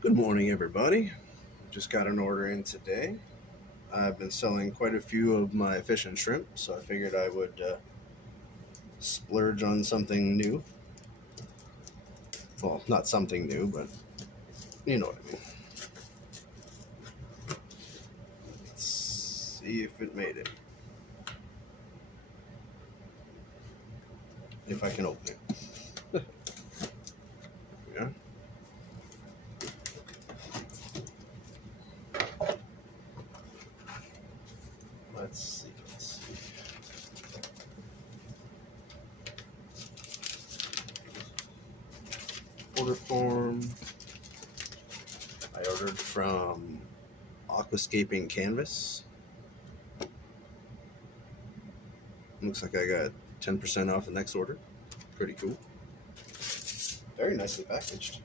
Good morning, everybody. Just got an order in today. I've been selling quite a few of my fish and shrimp, so I figured I would splurge on something new. Well, not something new, but you know what I mean. Let's see if it made it. If I can open it. Yeah. Let's see. Order form. I ordered from Aquascaping Canvas. Looks like I got 10% off the next order. Pretty cool. Very nicely packaged.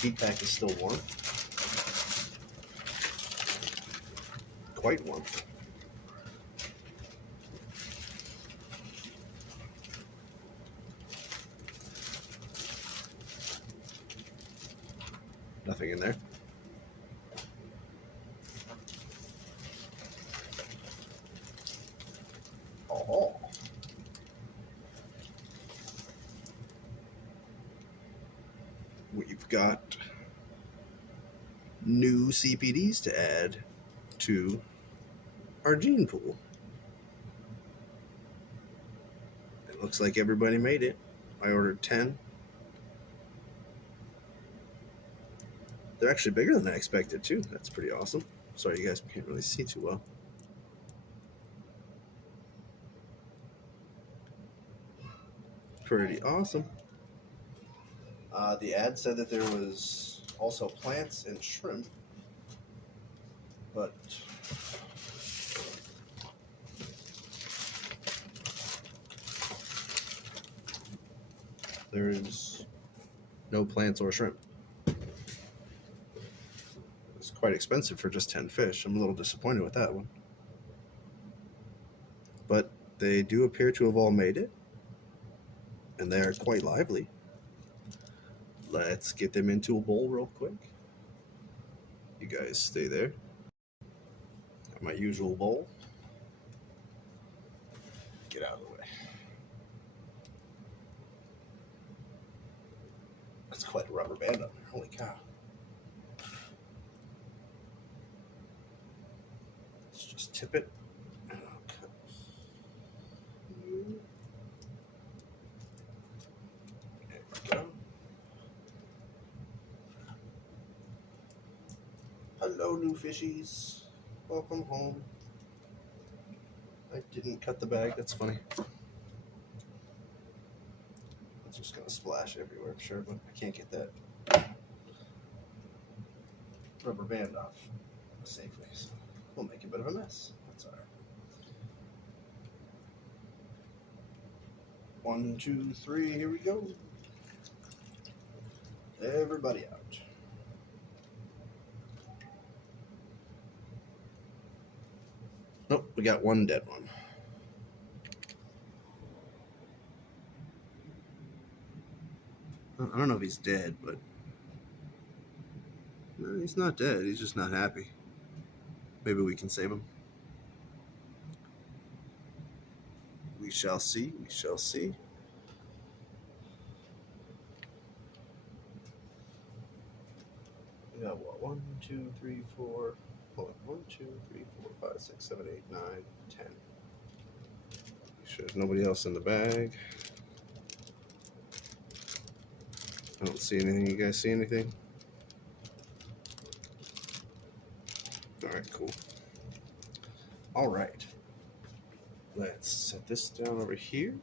Heat pack is still warm. Quite warm. Nothing in there. Oh. We've got new CPDs to add to our gene pool. It looks like everybody made it. I ordered 10. They're actually bigger than I expected, too. That's pretty awesome. Sorry, you guys can't really see too well. Pretty awesome. The ad said that there was also plants and shrimp, but there is no plants or shrimp. It's quite expensive for just 10 fish. I'm a little disappointed with that one. But they do appear to have all made it, and they are quite lively. Let's get them into a bowl real quick. You guys stay there. Got my usual bowl. Get out of the way. That's quite a rubber band on there. Holy cow. Let's just tip it. And I'll cut you. There we go. Hello, new fishies. Welcome home. I didn't cut the bag. That's funny. It's just going to splash everywhere, I'm sure, but I can't get that rubber band off safely, so we'll make a bit of a mess. That's all right. 1, 2, 3, here we go. Everybody out. Nope, we got one dead one. I don't know if he's dead, but no, he's not dead. He's just not happy. Maybe we can save him. We shall see. We shall see. We got what? 1, 2, 3, 4. Hold on. 1, 2, 3, 4, 5, 6, 7, 8, 9, 10. Make sure there's nobody else in the bag. I don't see anything. You guys see anything? All right, cool. All right. Let's set this down over here.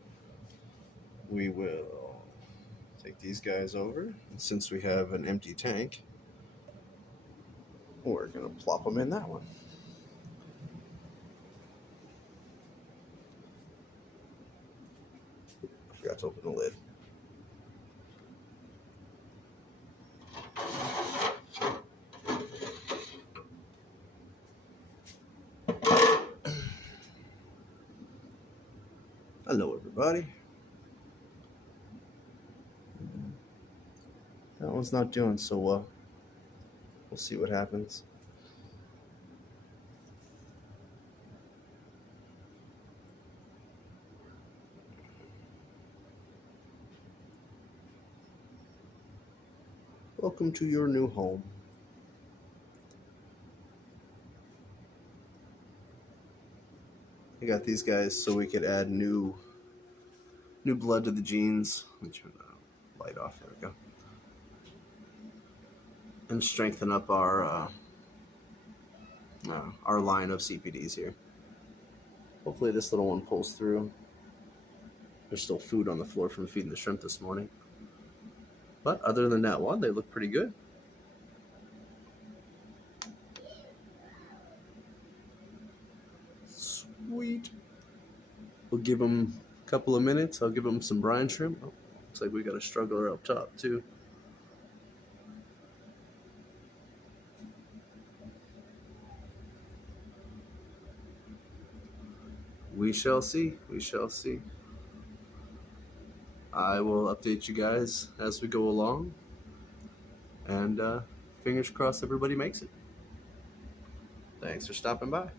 We will take these guys over. And since we have an empty tank, we're going to plop them in that one. I forgot to open the lid. Hello, everybody. That one's not doing so well. We'll see what happens. Welcome to your new home. I got these guys so we could add new blood to the genes. Let me turn the light off. There we go. And strengthen up our line of CPDs here. Hopefully this little one pulls through. There's still food on the floor from feeding the shrimp this morning. But other than that one, they look pretty good. Sweet. We'll give them a couple of minutes. I'll give them some brine shrimp. Oh, looks like we got a struggler up top too. We shall see. We shall see. I will update you guys as we go along. And fingers crossed everybody makes it. Thanks for stopping by.